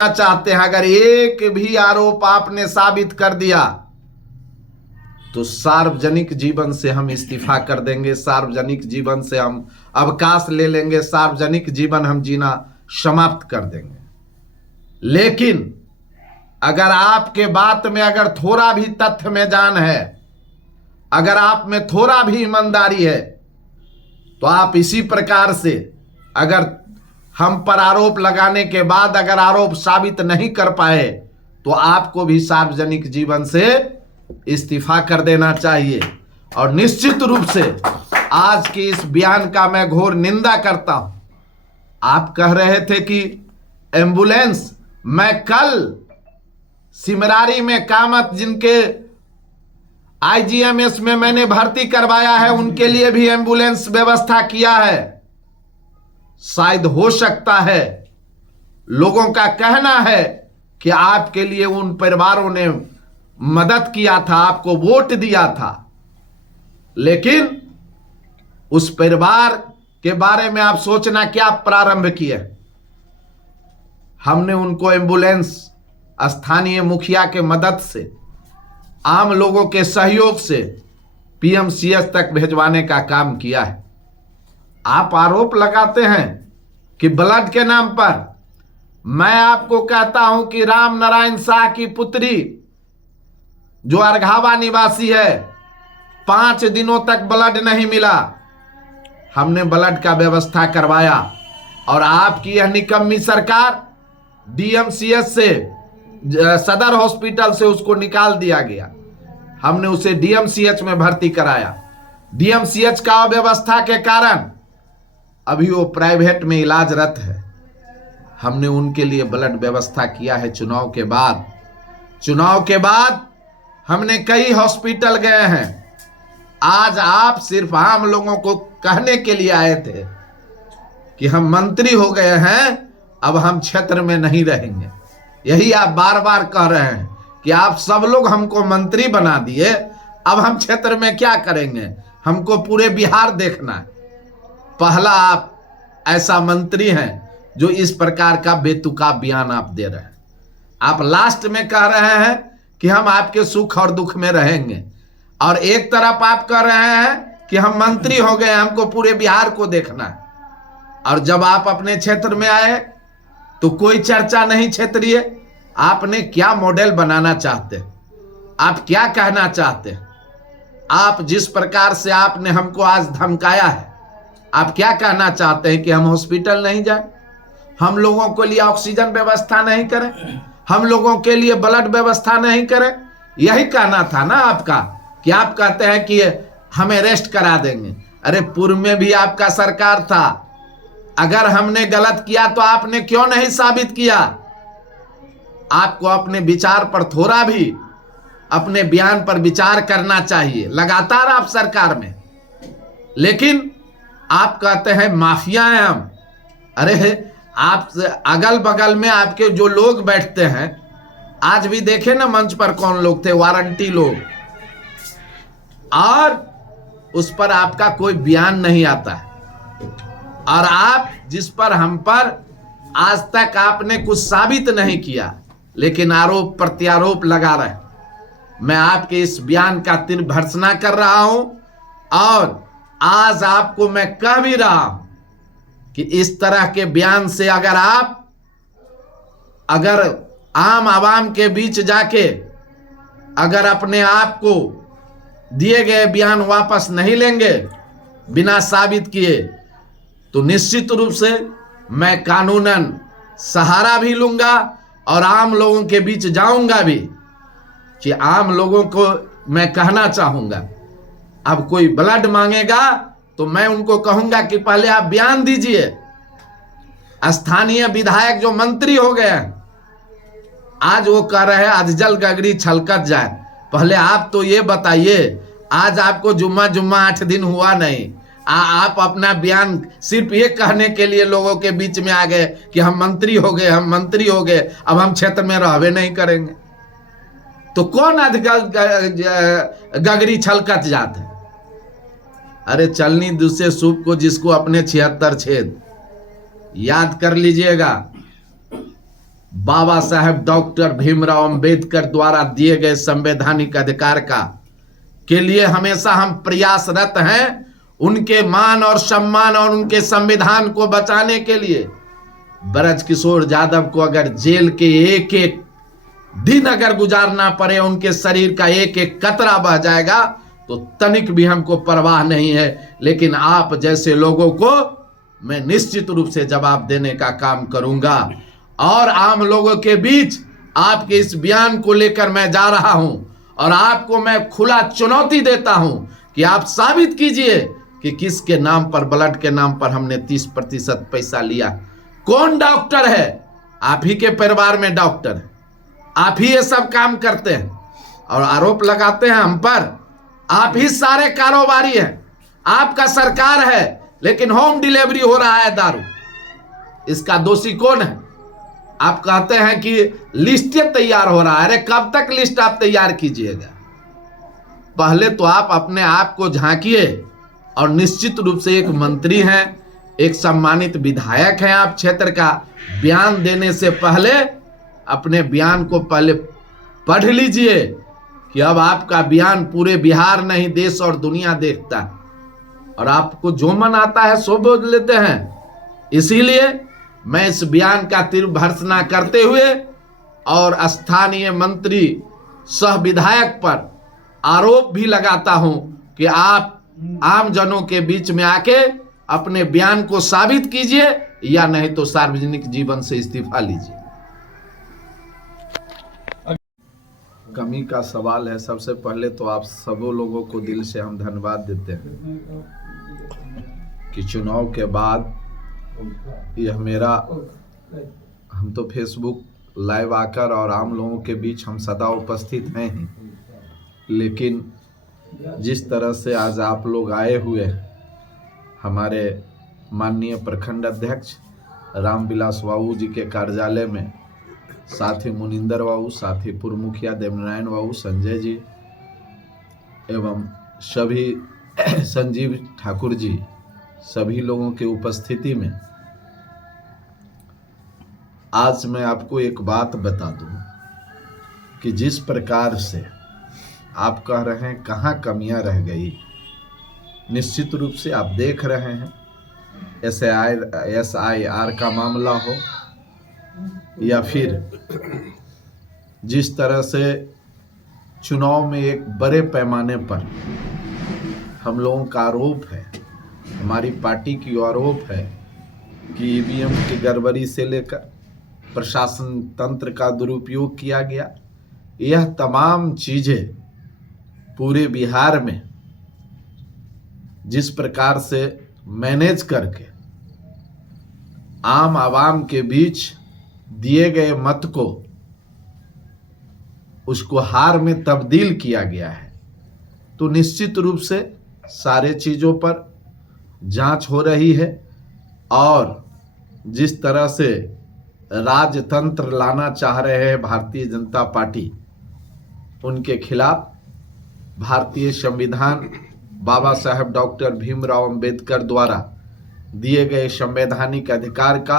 चाहते हैं, अगर एक भी आरोप आपने साबित कर दिया तो सार्वजनिक जीवन से हम इस्तीफा कर देंगे, सार्वजनिक जीवन से हम अवकाश ले लेंगे, सार्वजनिक जीवन हम जीना समाप्त कर देंगे। लेकिन अगर आपके बात में अगर थोड़ा भी तथ्य में जान है, अगर आप में थोड़ा भी ईमानदारी है, तो आप इसी प्रकार से अगर हम पर आरोप लगाने के बाद अगर आरोप साबित नहीं कर पाए तो आपको भी सार्वजनिक जीवन से इस्तीफा कर देना चाहिए। और निश्चित रूप से आज के इस बयान का मैं घोर निंदा करता हूं। आप कह रहे थे कि एम्बुलेंस, मैं कल सिमरारी में कामत जिनके आईजीएमएस में मैंने भर्ती करवाया है, उनके लिए भी एम्बुलेंस व्यवस्था किया है। शायद हो सकता है लोगों का कहना है कि आपके लिए उन परिवारों ने मदद किया था, आपको वोट दिया था, लेकिन उस परिवार के बारे में आप सोचना क्या प्रारंभ किए। हमने उनको एम्बुलेंस स्थानीय मुखिया के मदद से, आम लोगों के सहयोग से पीएमसीएच तक भेजवाने का काम किया है। आप आरोप लगाते हैं कि ब्लड के नाम पर। मैं आपको कहता हूं कि राम नारायण शाह की पुत्री जो अरघावा निवासी है, 5 दिनों तक ब्लड नहीं मिला, हमने ब्लड का व्यवस्था करवाया। और आपकी यह निकम्मी सरकार डीएमसीएच से, सदर हॉस्पिटल से उसको निकाल दिया गया। हमने उसे डीएमसीएच में भर्ती कराया। डीएमसीएच का अव्यवस्था के कारण अभी वो प्राइवेट में इलाजरत है। हमने उनके लिए ब्लड व्यवस्था किया है। चुनाव के बाद हमने कई हॉस्पिटल गए हैं। आज आप सिर्फ आम लोगों को कहने के लिए आए थे कि हम मंत्री हो गए हैं, अब हम क्षेत्र में नहीं रहेंगे। यही आप बार बार कह रहे हैं कि आप सब लोग हमको मंत्री बना दिए, अब हम क्षेत्र में क्या करेंगे, हमको पूरे बिहार देखना है। पहला आप ऐसा मंत्री हैं जो इस प्रकार का बेतुका बयान आप दे रहे हैं। आप लास्ट में कह रहे हैं कि हम आपके सुख और दुख में रहेंगे, और एक तरफ आप कह रहे हैं कि हम मंत्री हो गए, हमको पूरे बिहार को देखना है। और जब आप अपने क्षेत्र में आए तो कोई चर्चा नहीं क्षेत्रीय। आपने क्या मॉडल बनाना चाहते हैं, आप क्या कहना चाहते हैं? आप जिस प्रकार से आपने हमको आज धमकाया है, आप क्या कहना चाहते हैं कि हम हॉस्पिटल नहीं जाएं, हम लोगों के लिए ऑक्सीजन व्यवस्था नहीं करें, हम लोगों के लिए ब्लड व्यवस्था नहीं करें? यही कहना था ना आपका, कि आप कहते हैं कि हमें रेस्ट करा देंगे। अरे पूर्व में भी आपका सरकार था, अगर हमने गलत किया तो आपने क्यों नहीं साबित किया? आपको अपने विचार पर थोड़ा भी, अपने बयान पर विचार करना चाहिए। लगातार आप सरकार में, लेकिन आप कहते हैं माफिया हैं हम। अरे आप अगल बगल में आपके जो लोग बैठते हैं, आज भी देखे ना मंच पर कौन लोग थे, वारंटी लोग, और उस पर आपका कोई बयान नहीं आता है। और आप जिस पर हम पर आज तक आपने कुछ साबित नहीं किया, लेकिन आरोप प्रत्यारोप लगा रहे। मैं आपके इस बयान का तीर भर्त्सना कर रहा हूं, और आज आपको मैं कह भी रहा हूं कि इस तरह के बयान से अगर आम आवाम के बीच जाके अगर अपने आप को दिए गए बयान वापस नहीं लेंगे बिना साबित किए, तो निश्चित रूप से मैं कानूनन सहारा भी लूंगा और आम लोगों के बीच जाऊंगा भी, कि आम लोगों को मैं कहना चाहूंगा, अब कोई ब्लड मांगेगा तो मैं उनको कहूंगा कि पहले आप बयान दीजिए। स्थानीय विधायक जो मंत्री हो गए हैं, आज वो कह रहे हैं अधजल गगरी छलकत जाए। पहले आप तो ये बताइए, आज आपको जुम्मा 8 दिन हुआ नहीं, आप अपना बयान सिर्फ ये कहने के लिए लोगों के बीच में आ गए कि हम मंत्री हो गए, अब हम क्षेत्र में रहवे नहीं करेंगे। तो कौन गगरी छलकत जात है? अरे चलनी दूसरे सूप को जिसको अपने 76 छेद। याद कर लीजिएगा, बाबा साहेब डॉक्टर भीमराव अंबेडकर द्वारा दिए गए संवैधानिक अधिकार के लिए हमेशा हम प्रयासरत हैं। उनके मान और सम्मान और उनके संविधान को बचाने के लिए ब्रजकिशोर यादव को अगर जेल के एक एक दिन अगर गुजारना पड़े, उनके शरीर का एक एक कतरा बह जाएगा तो तनिक भी हमको परवाह नहीं है। लेकिन आप जैसे लोगों को मैं निश्चित रूप से जवाब देने का काम करूंगा और आम लोगों के बीच आपके इस बयान को लेकर मैं जा रहा हूं और आपको मैं खुला चुनौती देता हूं कि आप साबित कीजिए कि किसके नाम पर, ब्लड के नाम पर हमने 30% पैसा लिया। कौन डॉक्टर है? आप ही के परिवार में डॉक्टर है, आप ही ये सब काम करते हैं और आरोप लगाते हैं हम पर। आप ही सारे कारोबारी हैं, आपका सरकार है, लेकिन होम डिलीवरी हो रहा है दारू। इसका दोषी कौन है? आप कहते हैं कि लिस्ट तैयार हो रहा है। अरे कब तक लिस्ट आप तैयार कीजिएगा? पहले तो आप अपने आप को झांकिए और निश्चित रूप से एक मंत्री हैं, एक सम्मानित विधायक हैं आप क्षेत्र का। बयान देने से पहले अपने बयान को पहले पढ़ लीजिए कि अब आपका बयान पूरे बिहार नहीं देश और दुनिया देखता है और आपको जो मन आता है सो बोल लेते हैं। इसीलिए मैं इस बयान का तीव्र भर्त्सना करते हुए और स्थानीय मंत्री सह विधायक पर आरोप भी लगाता हूं कि आप आम जनों के बीच में आके अपने बयान को साबित कीजिए या नहीं तो सार्वजनिक जीवन से इस्तीफा लीजिए। कमी का सवाल है। सबसे पहले तो आप सबों लोगों को दिल से हम धन्यवाद देते हैं कि चुनाव के बाद यह मेरा, हम तो फेसबुक लाइव आकर और आम लोगों के बीच हम सदा उपस्थित हैं ही, लेकिन जिस तरह से आज आप लोग आए हुए हमारे माननीय प्रखंड अध्यक्ष रामविलास बाबू जी के कार्यालय में, साथ ही मुनिंदर बाबू, साथ ही पूर्व मुखिया देवनारायण बाबू, संजय जी एवं सभी संजीव ठाकुर जी, सभी लोगों की उपस्थिति में आज मैं आपको एक बात बता दूं कि जिस प्रकार से आप कह रहे हैं कहाँ कमियां रह गई, निश्चित रूप से आप देख रहे हैं SIR का मामला हो या फिर जिस तरह से चुनाव में एक बड़े पैमाने पर हम लोगों का आरोप है, हमारी पार्टी की आरोप है कि EVM की गड़बड़ी से लेकर प्रशासन तंत्र का दुरुपयोग किया गया। यह तमाम चीजें पूरे बिहार में जिस प्रकार से मैनेज करके आम आवाम के बीच दिए गए मत को उसको हार में तब्दील किया गया है, तो निश्चित रूप से सारे चीज़ों पर जांच हो रही है और जिस तरह से राजतंत्र लाना चाह रहे हैं भारतीय जनता पार्टी, उनके खिलाफ भारतीय संविधान बाबा साहेब डॉक्टर भीमराव अंबेडकर द्वारा दिए गए संवैधानिक अधिकार का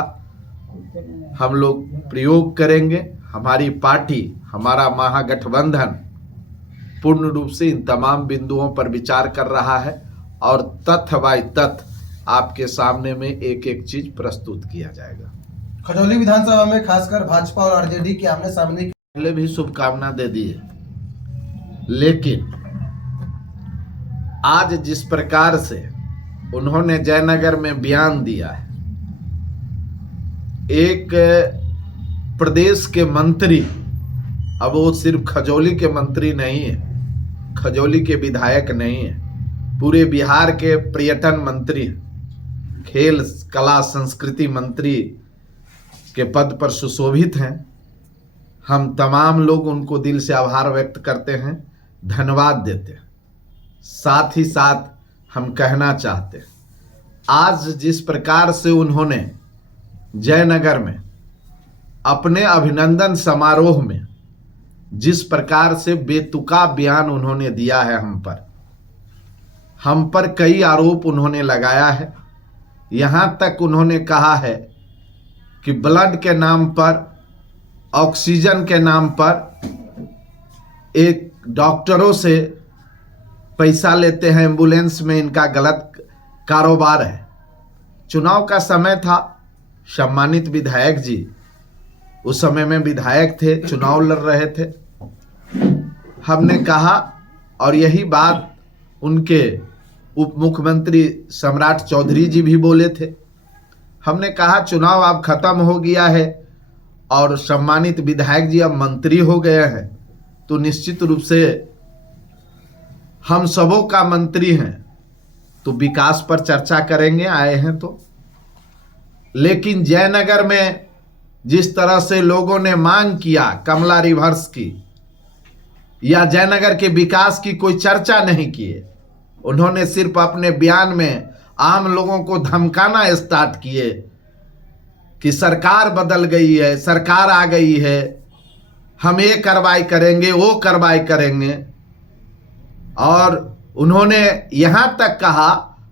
हम लोग प्रयोग करेंगे। हमारी पार्टी, हमारा महागठबंधन पूर्ण रूप से इन तमाम बिंदुओं पर विचार कर रहा है और तथ्य बाय तथ्य आपके सामने में एक एक चीज प्रस्तुत किया जाएगा। खजौली विधानसभा में खासकर भाजपा और आरजेडी के आमने सामने पहले भी शुभकामना दे दी है, लेकिन आज जिस प्रकार से उन्होंने जयनगर में बयान दिया है, एक प्रदेश के मंत्री, अब वो सिर्फ खजौली के मंत्री नहीं है, खजौली के विधायक नहीं है, पूरे बिहार के पर्यटन मंत्री, खेल कला संस्कृति मंत्री के पद पर सुशोभित हैं। हम तमाम लोग उनको दिल से आभार व्यक्त करते हैं, धन्यवाद देते हैं। साथ ही साथ हम कहना चाहते हैं, आज जिस प्रकार से उन्होंने जयनगर में अपने अभिनंदन समारोह में जिस प्रकार से बेतुका बयान उन्होंने दिया है, हम पर कई आरोप उन्होंने लगाया है। यहाँ तक उन्होंने कहा है कि ब्लड के नाम पर ऑक्सीजन के नाम पर एक डॉक्टरों से पैसा लेते हैं, एम्बुलेंस में इनका गलत कारोबार है। चुनाव का समय था, सम्मानित विधायक जी उस समय में विधायक थे, चुनाव लड़ रहे थे। हमने कहा, और यही बात उनके उप मुख्यमंत्री सम्राट चौधरी जी भी बोले थे, हमने कहा चुनाव अब खत्म हो गया है और सम्मानित विधायक जी अब मंत्री हो गए हैं, तो निश्चित रूप से हम सबों का मंत्री हैं, तो विकास पर चर्चा करेंगे, आए हैं तो। लेकिन जयनगर में जिस तरह से लोगों ने मांग किया कमला रिवर्स की, या जयनगर के विकास की कोई चर्चा नहीं किए, उन्होंने सिर्फ अपने बयान में आम लोगों को धमकाना स्टार्ट किए कि सरकार बदल गई है, सरकार आ गई है, हम ये कार्रवाई करेंगे, वो कार्रवाई करेंगे। और उन्होंने यहां तक कहा,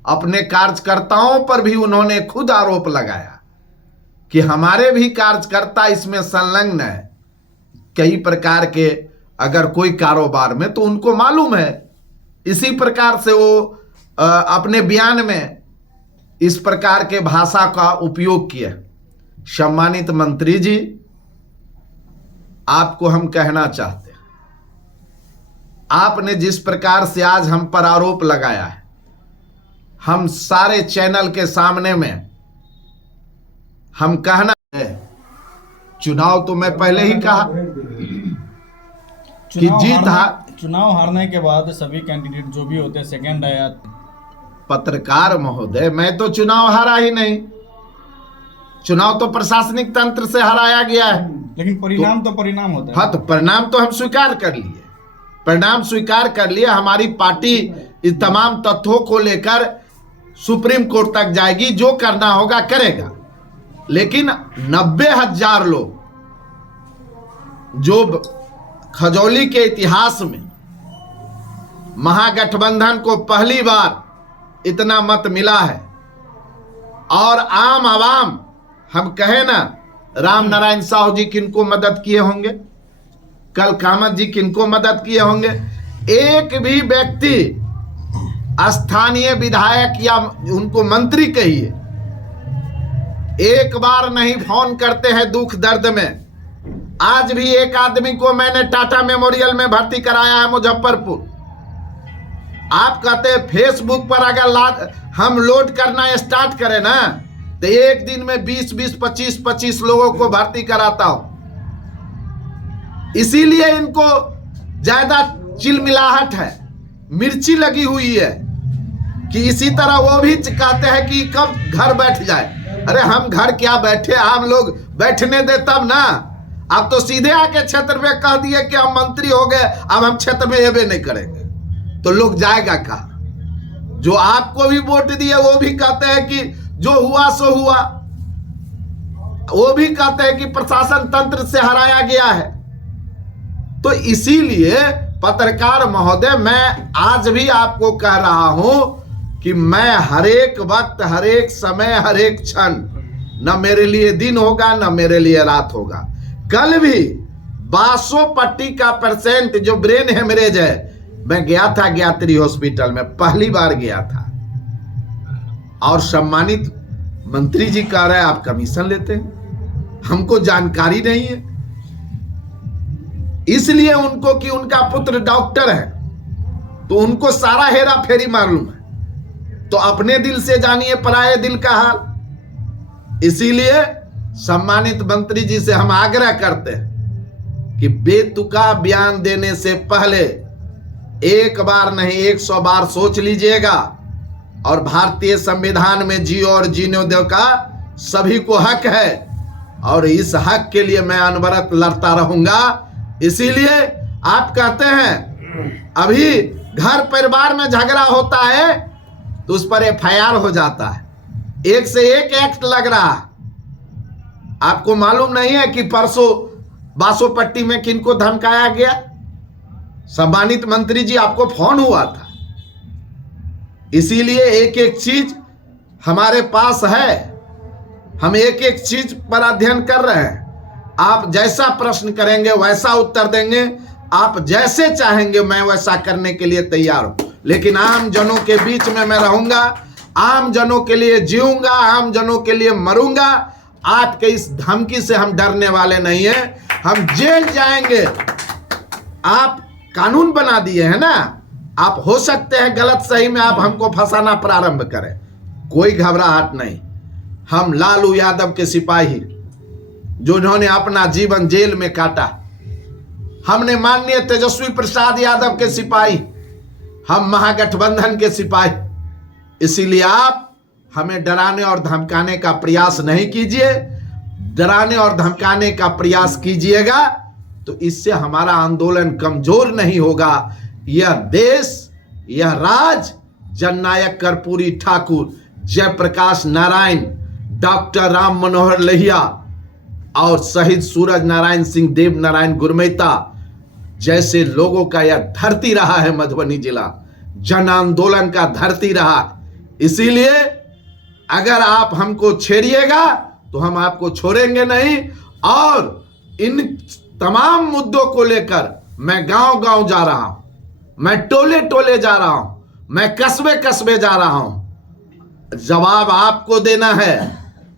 अपने कार्यकर्ताओं पर भी उन्होंने खुद आरोप लगाया कि हमारे भी कार्यकर्ता इसमें संलग्न है कई प्रकार के, अगर कोई कारोबार में, तो उनको मालूम है। इसी प्रकार से वो अपने बयान में इस प्रकार के भाषा का उपयोग किया। सम्मानित मंत्री जी, आपको हम कहना चाहते हैं, आपने जिस प्रकार से आज हम पर आरोप लगाया है, हम सारे चैनल के सामने में हम कहना है, चुनाव तो मैं पहले ही कहा कि चुनाव हारने के बाद सभी कैंडिडेट जो भी होते हैं सेकंड आया। पत्रकार महोदय, मैं तो चुनाव हारा ही नहीं, चुनाव तो प्रशासनिक तंत्र से हराया गया है। लेकिन परिणाम तो परिणाम होता है। हाँ, तो परिणाम तो हम स्वीकार कर लिए, परिणाम स्वीकार कर लिए। हमारी पार्टी इस तमाम तथ्यों को लेकर सुप्रीम कोर्ट तक जाएगी, जो करना होगा करेगा। लेकिन 90,000 लोग, जो खजौली के इतिहास में महागठबंधन को पहली बार इतना मत मिला है, और आम आवाम, हम कहे ना, राम नारायण साहू जी किनको मदद किए होंगे, कल कामत जी किनको मदद किए होंगे। एक भी व्यक्ति, स्थानीय विधायक या उनको मंत्री कहिए, एक बार नहीं फोन करते हैं दुख दर्द में। आज भी एक आदमी को मैंने टाटा मेमोरियल में भर्ती कराया है, मुजफ्फरपुर। आप कहते हैं फेसबुक पर अगर हम लोड करना स्टार्ट करें ना, तो एक दिन में 20-20, 25-25 लोगों को भर्ती कराता हूं। इसीलिए इनको ज्यादा चिलमिलाहट है, मिर्ची लगी हुई है कि इसी तरह वो भी कहते हैं कि कब घर बैठ जाए। अरे हम घर क्या बैठे, हम लोग बैठने दे तब ना। अब तो सीधे आके क्षेत्र में कह दिए कि हम मंत्री हो गए, अब हम क्षेत्र में ये नहीं करेंगे, तो लोग जाएगा कहाँ? जो आपको भी वोट दिए वो भी कहते हैं कि जो हुआ सो हुआ, वो भी कहते हैं कि प्रशासन तंत्र से हराया गया है। तो इसीलिए पत्रकार महोदय, मैं आज भी आपको कह रहा हूं कि मैं हर एक वक्त, हर एक समय, हर एक क्षण, न मेरे लिए दिन होगा न मेरे लिए रात होगा। कल भी 1200 पट्टी का पेशेंट जो ब्रेन हेमरेज है, मैं गया था ज्ञात्री हॉस्पिटल में, पहली बार गया था, और सम्मानित मंत्री जी कह रहे हैं आप कमीशन लेते हैं, हमको जानकारी नहीं है। इसलिए उनको कि उनका पुत्र डॉक्टर है, तो उनको सारा हेरा फेरी मालूम है। तो अपने दिल से जानिए पराये दिल का हाल। इसीलिए सम्मानित मंत्री जी से हम आग्रह करते हैं कि बेतुका बयान देने से पहले एक बार नहीं 100 बार सोच लीजिएगा। और भारतीय संविधान में जियो और जीने दो का सभी को हक है, और इस हक के लिए मैं अनवरत लड़ता रहूंगा। इसीलिए आप कहते हैं अभी घर परिवार में झगड़ा होता है तो उस पर FIR हो जाता है, एक से एक एक्ट लग रहा है। आपको मालूम नहीं है कि परसों बासोपट्टी में किनको धमकाया गया? सम्मानित मंत्री जी, आपको फोन हुआ था। इसीलिए एक एक चीज हमारे पास है, हम एक एक चीज पर अध्ययन कर रहे हैं। आप जैसा प्रश्न करेंगे वैसा उत्तर देंगे, आप जैसे चाहेंगे मैं वैसा करने के लिए तैयार हूं, लेकिन आम जनों के बीच में मैं रहूंगा, आम जनों के लिए जीऊंगा, आम जनों के लिए मरूंगा। आपके इस धमकी से हम डरने वाले नहीं हैं, हम जेल जाएंगे। आप कानून बना दिए हैं ना, आप हो सकते हैं गलत सही में आप हमको फंसाना प्रारंभ करें, कोई घबराहट नहीं। हम लालू यादव के सिपाही जो उन्होंने अपना जीवन जेल में काटा, हमने माननीय तेजस्वी प्रसाद यादव के सिपाही, हम महागठबंधन के सिपाही। इसीलिए आप हमें डराने और धमकाने का प्रयास नहीं कीजिए। डराने और धमकाने का प्रयास कीजिएगा तो इससे हमारा आंदोलन कमजोर नहीं होगा। यह देश, यह राज जननायक कर्पूरी ठाकुर, जयप्रकाश नारायण, डॉक्टर राम मनोहर लोहिया और शहीद सूरज नारायण सिंह देव नारायण गुरमेता जैसे लोगों का यह धरती रहा है। मधुबनी जिला जन आंदोलन का धरती रहा। इसीलिए अगर आप हमको छेड़िएगा तो हम आपको छोड़ेंगे नहीं। और इन तमाम मुद्दों को लेकर मैं गांव गांव जा रहा हूं, मैं टोले टोले जा रहा हूं, मैं कस्बे कस्बे जा रहा हूं। जवाब आपको देना है,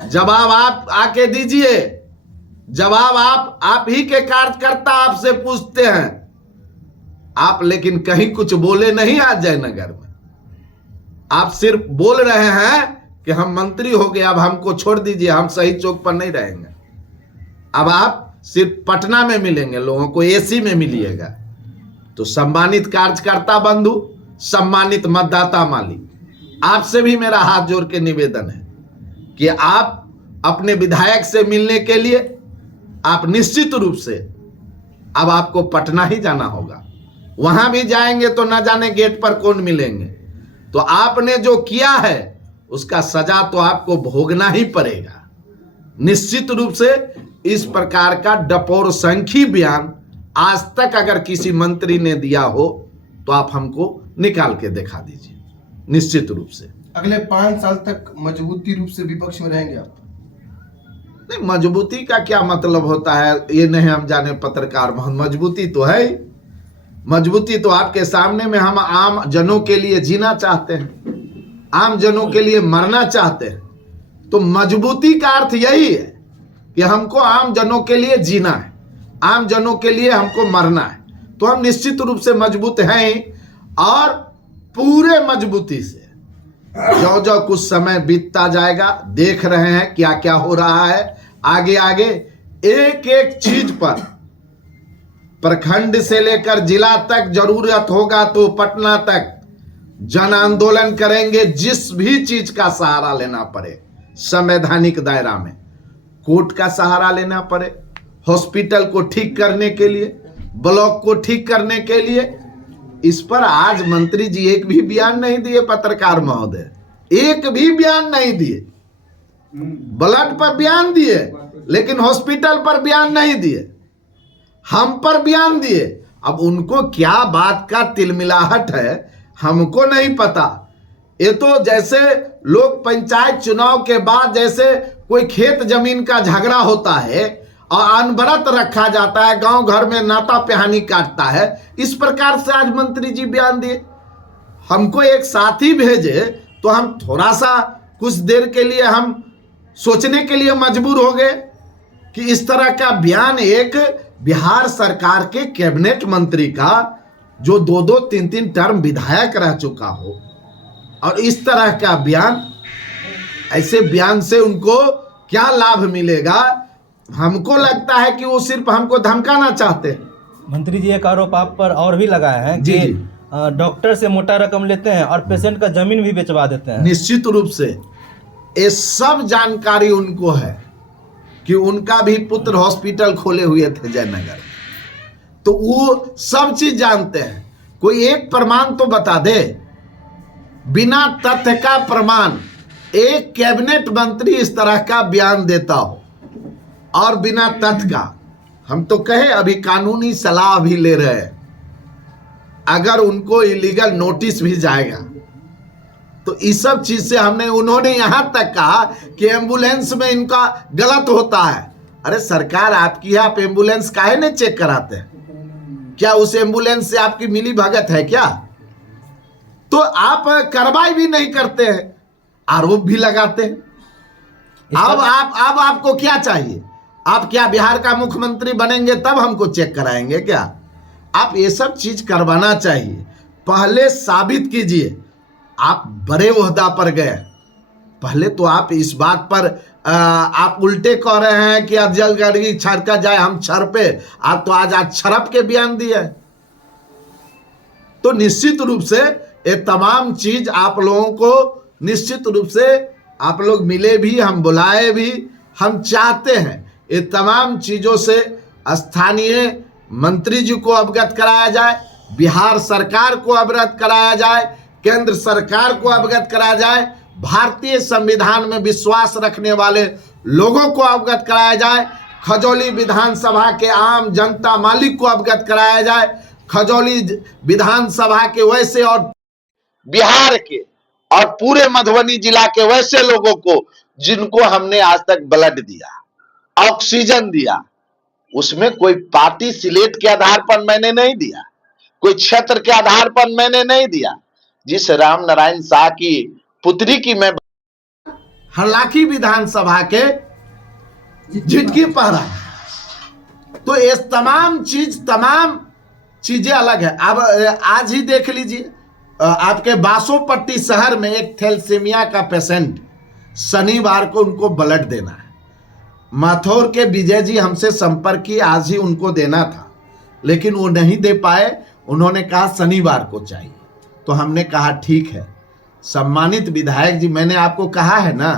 जवाब आप आके दीजिए। जवाब आप ही के कार्यकर्ता आपसे पूछते हैं। आप लेकिन कहीं कुछ बोले नहीं आज जयनगर में। आप सिर्फ बोल रहे हैं कि हम मंत्री हो गए, अब हमको छोड़ दीजिए, हम सही चौक पर नहीं रहेंगे। अब आप सिर्फ पटना में मिलेंगे, लोगों को एसी में मिलिएगा। तो सम्मानित कार्यकर्ता बंधु, सम्मानित मतदाता मालिक, आपसे भी मेरा हाथ जोड़ के निवेदन है कि आप अपने विधायक से मिलने के लिए आप निश्चित रूप से अब आपको पटना ही जाना होगा। वहां भी जाएंगे तो न जाने गेट पर कौन मिलेंगे। तो आपने जो किया है उसका सजा तो आपको भोगना ही पड़ेगा। निश्चित रूप से इस प्रकार का डपोर संखी बयान आज तक अगर किसी मंत्री ने दिया हो तो आप हमको निकाल के दिखा दीजिए। निश्चित रूप से अगले 5 साल तक मजबूती रूप से विपक्ष में रहेंगे आप? नहीं, मजबूती का क्या मतलब होता है ये नहीं हम जाने पत्रकार मोहन। मजबूती तो है, मजबूती तो आपके सामने में। हम आम जनों के लिए जीना चाहते हैं, आम जनों के लिए मरना चाहते हैं। तो मजबूती का अर्थ यही है कि हमको आम जनों के लिए जीना है, आम जनों के लिए हमको मरना है। तो हम निश्चित रूप से मजबूत हैं और पूरे मजबूती से जो जो कुछ समय बीतता जाएगा, देख रहे हैं क्या क्या हो रहा है। आगे आगे एक एक चीज पर प्रखंड से लेकर जिला तक जरूरत होगा तो पटना तक जन आंदोलन करेंगे। जिस भी चीज का सहारा लेना पड़े संवैधानिक दायरा में, कोर्ट का सहारा लेना पड़े, हॉस्पिटल को ठीक करने के लिए, ब्लॉक को ठीक करने के लिए, इस पर आज मंत्री जी एक भी बयान नहीं दिए। पत्रकार महोदय एक भी बयान नहीं दिए। ब्लड पर बयान दिए लेकिन हॉस्पिटल पर बयान नहीं दिए, हम पर बयान दिए। अब उनको क्या बात का तिलमिलाहट है हमको नहीं पता। ये तो जैसे लोग पंचायत चुनाव के बाद जैसे कोई खेत जमीन का झगड़ा होता है और अनवरत रखा जाता है, गांव घर में नाता पिहानी काटता है, इस प्रकार से आज मंत्री जी बयान दिए। हमको एक साथी भेजे तो हम थोड़ा सा कुछ देर के लिए हम सोचने के लिए मजबूर हो गए कि इस तरह का बयान एक बिहार सरकार के कैबिनेट मंत्री का जो 2-2, 3-3 टर्म विधायक रह चुका हो और इस तरह का बयान, ऐसे बयान से उनको क्या लाभ मिलेगा। हमको लगता है कि वो सिर्फ हमको धमकाना चाहते हैं। मंत्री जी एक आरोप आप पर और भी लगाए हैं जी, कि डॉक्टर से मोटा रकम लेते हैं और पेशेंट का जमीन भी बेचवा देते हैं। निश्चित रूप से ये सब जानकारी उनको है कि उनका भी पुत्र हॉस्पिटल खोले हुए थे जयनगर, तो वो सब चीज जानते हैं। कोई एक प्रमाण तो बता दे, बिना तथ्य का प्रमाण एक कैबिनेट मंत्री इस तरह का बयान देता हो और बिना तथ्य का। हम तो कहे अभी कानूनी सलाह भी ले रहे हैं, अगर उनको इलीगल नोटिस भी जाएगा तो इस सब चीज से हमने, उन्होंने यहां तक कहा कि एम्बुलेंस में इनका गलत होता है। अरे सरकार आपकी है, आप एम्बुलेंस काहे नहीं चेक कराते हैं? क्या उस एम्बुलेंस से आपकी मिली भगत है क्या? तो आप कार्रवाई भी नहीं करते हैं, आरोप भी लगाते हैं। अब आपको क्या चाहिए? आप क्या बिहार का मुख्यमंत्री बनेंगे तब हमको चेक कराएंगे क्या? आप ये सब चीज करवाना चाहिए। पहले साबित कीजिए आप बड़े ओहदा पर गए। पहले तो आप इस बात पर आप उल्टे कह रहे हैं कि अफजल गढ़ी छड़का जाए हम छर पे, आप तो आज छरप के बयान दिए। तो निश्चित रूप से ये तमाम चीज आप लोगों को निश्चित रूप से आप लोग मिले भी, हम बुलाए भी, हम चाहते हैं ये तमाम चीजों से स्थानीय मंत्री जी को अवगत कराया जाए, बिहार सरकार को अवगत कराया जाए, केंद्र सरकार को अवगत कराया जाए, भारतीय संविधान में विश्वास रखने वाले लोगों को अवगत कराया जाए, खजौली विधानसभा के आम जनता मालिक को अवगत कराया जाए, खजौली विधानसभा के वैसे और बिहार के और पूरे मधुबनी जिला के वैसे लोगों को जिनको हमने आज तक ब्लड दिया, ऑक्सीजन दिया, उसमें कोई पार्टी सिलेट के आधार पर मैंने नहीं दिया, कोई क्षेत्र के आधार पर मैंने नहीं दिया। जिस राम नारायण शाह की पुत्री की मैं हरलाखी विधानसभा के झिटकी पहरा, तो ये तमाम चीजें अलग है। अब आज ही देख लीजिए, आपके बासोपट्टी शहर में एक थैलेसीमिया का पेशेंट, शनिवार को उनको ब्लड देना है। माथौर के विजय जी हमसे संपर्क किए, आज ही उनको देना था, लेकिन वो नहीं दे पाए। उन्होंने कहा शनिवार को चाहिए। तो हमने कहा ठीक है। सम्मानित विधायक जी, मैंने आपको कहा है ना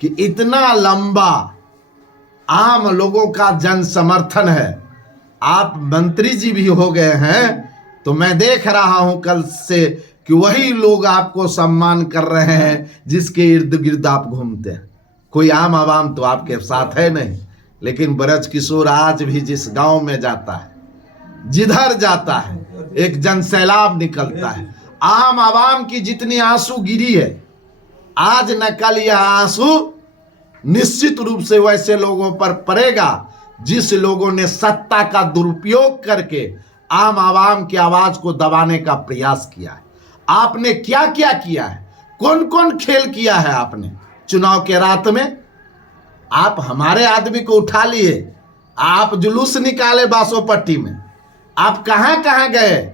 कि इतना लंबा आम लोगों का जन समर्थन है, आप मंत्री जी भी हो गए हैं, तो मैं देख रहा हूं कल से कि वही लोग आपको सम्मान कर रहे हैं जिसके इर्द गिर्द आप घूमते हैं। कोई आम आवाम तो आपके साथ है नहीं, लेकिन ब्रज किशोर आज भी जिस गांव में जाता है, जिधर जाता है, एक जन सैलाब निकलता है। आम आवाम की जितनी आंसू गिरी है, आज न कल यह आंसू निश्चित रूप से वैसे लोगों पर पड़ेगा जिस लोगों ने सत्ता का दुरुपयोग करके आम आवाम की आवाज को दबाने का प्रयास किया है। आपने क्या क्या किया है, कौन कौन खेल किया है आपने चुनाव के रात में? आप हमारे आदमी को उठा लिए, आप जुलूस निकाले बासोपट्टी में, आप कहां कहां गए,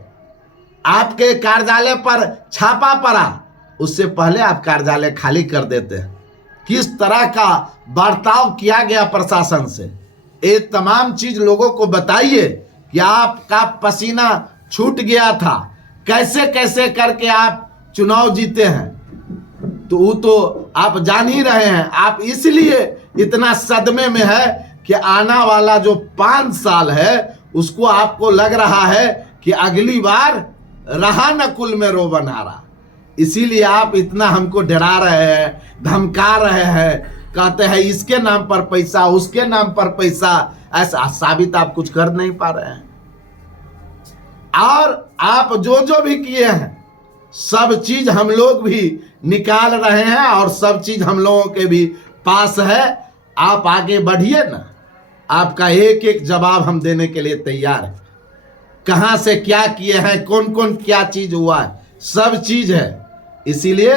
आपके कार्यालय पर छापा पड़ा, उससे पहले आप कार्यालय खाली कर देते हैं। किस तरह का बर्ताव किया गया प्रशासन से, ये तमाम चीज लोगों को बताइए कि आपका पसीना छूट गया था, कैसे कैसे करके आप चुनाव जीते हैं। तो वो तो आप जान ही रहे हैं। आप इसलिए इतना सदमे में है कि आना वाला जो 5 साल है उसको आपको लग रहा है कि अगली बार रहा न कुल में रो बनारा। इसीलिए आप इतना हमको डरा रहे हैं, धमका रहे हैं, कहते हैं इसके नाम पर पैसा, उसके नाम पर पैसा। ऐसा साबित आप कुछ कर नहीं पा रहे हैं। और आप जो भी किए हैं सब चीज हम लोग भी निकाल रहे हैं और सब चीज हम लोगों के भी पास है। आप आगे बढ़िए ना, आपका एक एक जवाब हम देने के लिए तैयार है। कहां से क्या किए हैं, कौन कौन क्या चीज हुआ है, सब चीज है। इसीलिए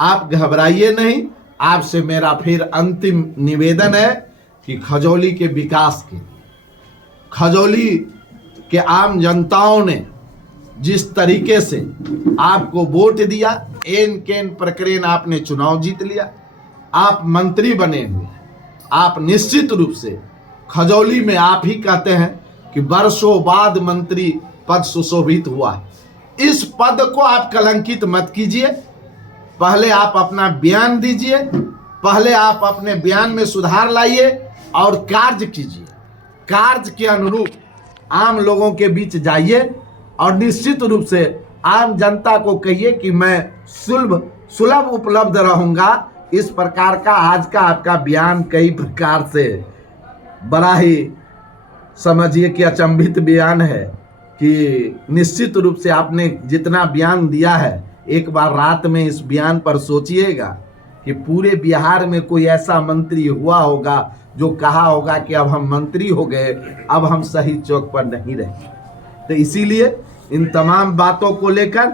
आप घबराइए नहीं। आपसे मेरा फिर अंतिम निवेदन है कि खजौली के विकास के, खजौली के आम जनताओं ने जिस तरीके से आपको वोट दिया, एन केन प्रकरण आपने चुनाव जीत लिया, आप मंत्री बने हुए, आप निश्चित रूप से खजौली में आप ही कहते हैं कि वर्षों बाद मंत्री पद सुशोभित हुआ। इस पद को आप कलंकित मत कीजिए। पहले आप अपना बयान दीजिए, पहले आप अपने बयान में सुधार लाइए और कार्य कीजिए। कार्य के अनुरूप आम लोगों के बीच जाइए और निश्चित रूप से आम जनता को कहिए कि मैं सुलभ उपलब्ध रहूंगा। इस प्रकार का आज का आपका बयान कई प्रकार से बड़ा ही समझिए कि अचंभित बयान है कि निश्चित रूप से आपने जितना बयान दिया है, एक बार रात में इस बयान पर सोचिएगा कि पूरे बिहार में कोई ऐसा मंत्री हुआ होगा जो कहा होगा कि अब हम मंत्री हो गए, अब हम सही चौक पर नहीं रहे। तो इसीलिए इन तमाम बातों को लेकर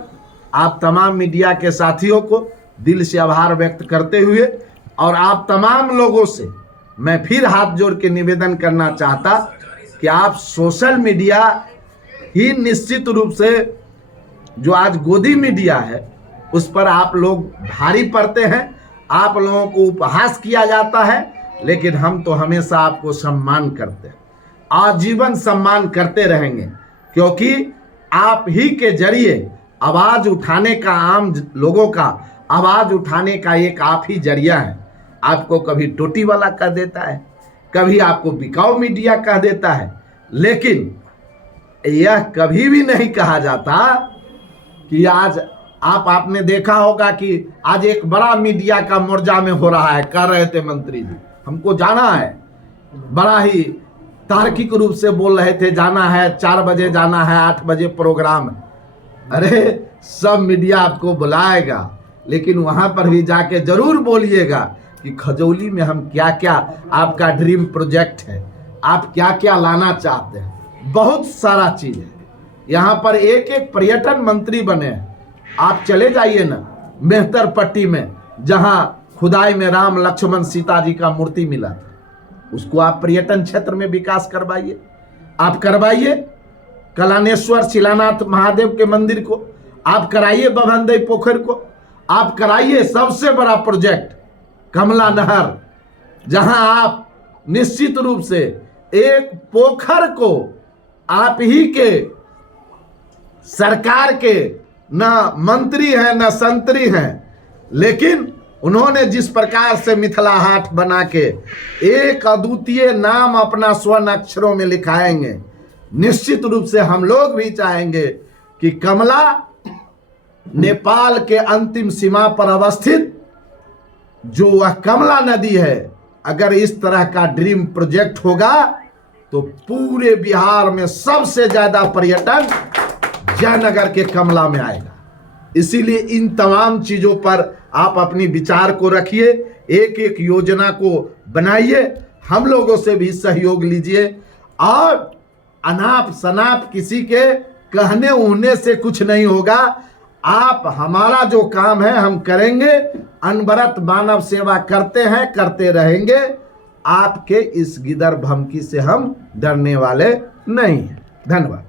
आप तमाम मीडिया के साथियों को दिल से आभार व्यक्त करते हुए और आप तमाम लोगों से मैं फिर हाथ जोड़ के निवेदन करना चाहता कि आप सोशल मीडिया ही निश्चित रूप से जो आज गोदी मीडिया है उस पर आप लोग भारी पड़ते हैं, आप लोगों को उपहास किया जाता है, लेकिन हम तो हमेशा आपको सम्मान करते हैं, आजीवन सम्मान करते रहेंगे, क्योंकि आप ही के जरिए आवाज उठाने का, आम लोगों का आवाज उठाने का एक आप ही जरिया है। आपको कभी टोटी वाला कह देता है, कभी आपको बिकाऊ मीडिया कह देता है, लेकिन यह कभी भी नहीं कहा जाता कि आज आपने देखा होगा कि आज एक बड़ा मीडिया का मोर्चा में हो रहा है, कह रहे थे मंत्री जी हमको जाना है, बड़ा ही तार्किक रूप से बोल रहे थे जाना है, 4 बजे जाना है, 8 बजे प्रोग्राम है। अरे सब मीडिया आपको बुलाएगा, लेकिन वहां पर भी जाके जरूर बोलिएगा कि खजौली में हम क्या क्या आपका ड्रीम प्रोजेक्ट है, आप क्या क्या लाना चाहते हैं। बहुत सारा चीज है, यहाँ पर एक एक पर्यटन मंत्री बने हैं। आप चले जाइए ना मेहतर पट्टी में, जहां खुदाई में राम लक्ष्मण सीता जी का मूर्ति मिला, उसको आप पर्यटन क्षेत्र में विकास करवाइए, आप करवाइए। कलानेश्वर शिलानाथ महादेव के मंदिर को आप कराइए, बभंदई पोखर को आप कराइए। सबसे बड़ा प्रोजेक्ट कमला नहर, जहां आप निश्चित रूप से एक पोखर को आप ही के सरकार के न मंत्री हैं न संतरी हैं, लेकिन उन्होंने जिस प्रकार से मिथिला हाट बना के एक अद्वितीय नाम अपना स्वर्ण अक्षरों में लिखाएंगे, निश्चित रूप से हम लोग भी चाहेंगे कि कमला नेपाल के अंतिम सीमा पर अवस्थित जो वह कमला नदी है, अगर इस तरह का ड्रीम प्रोजेक्ट होगा तो पूरे बिहार में सबसे ज्यादा पर्यटन जयनगर के कमला में आएगा। इसीलिए इन तमाम चीजों पर आप अपनी विचार को रखिए, एक एक योजना को बनाइए, हम लोगों से भी सहयोग लीजिए और अनाप शनाप किसी के कहने उहने से कुछ नहीं होगा। आप हमारा जो काम है हम करेंगे, अनवरत मानव सेवा करते हैं, करते रहेंगे। आपके इस गिदर भमकी से हम डरने वाले नहीं हैं। धन्यवाद।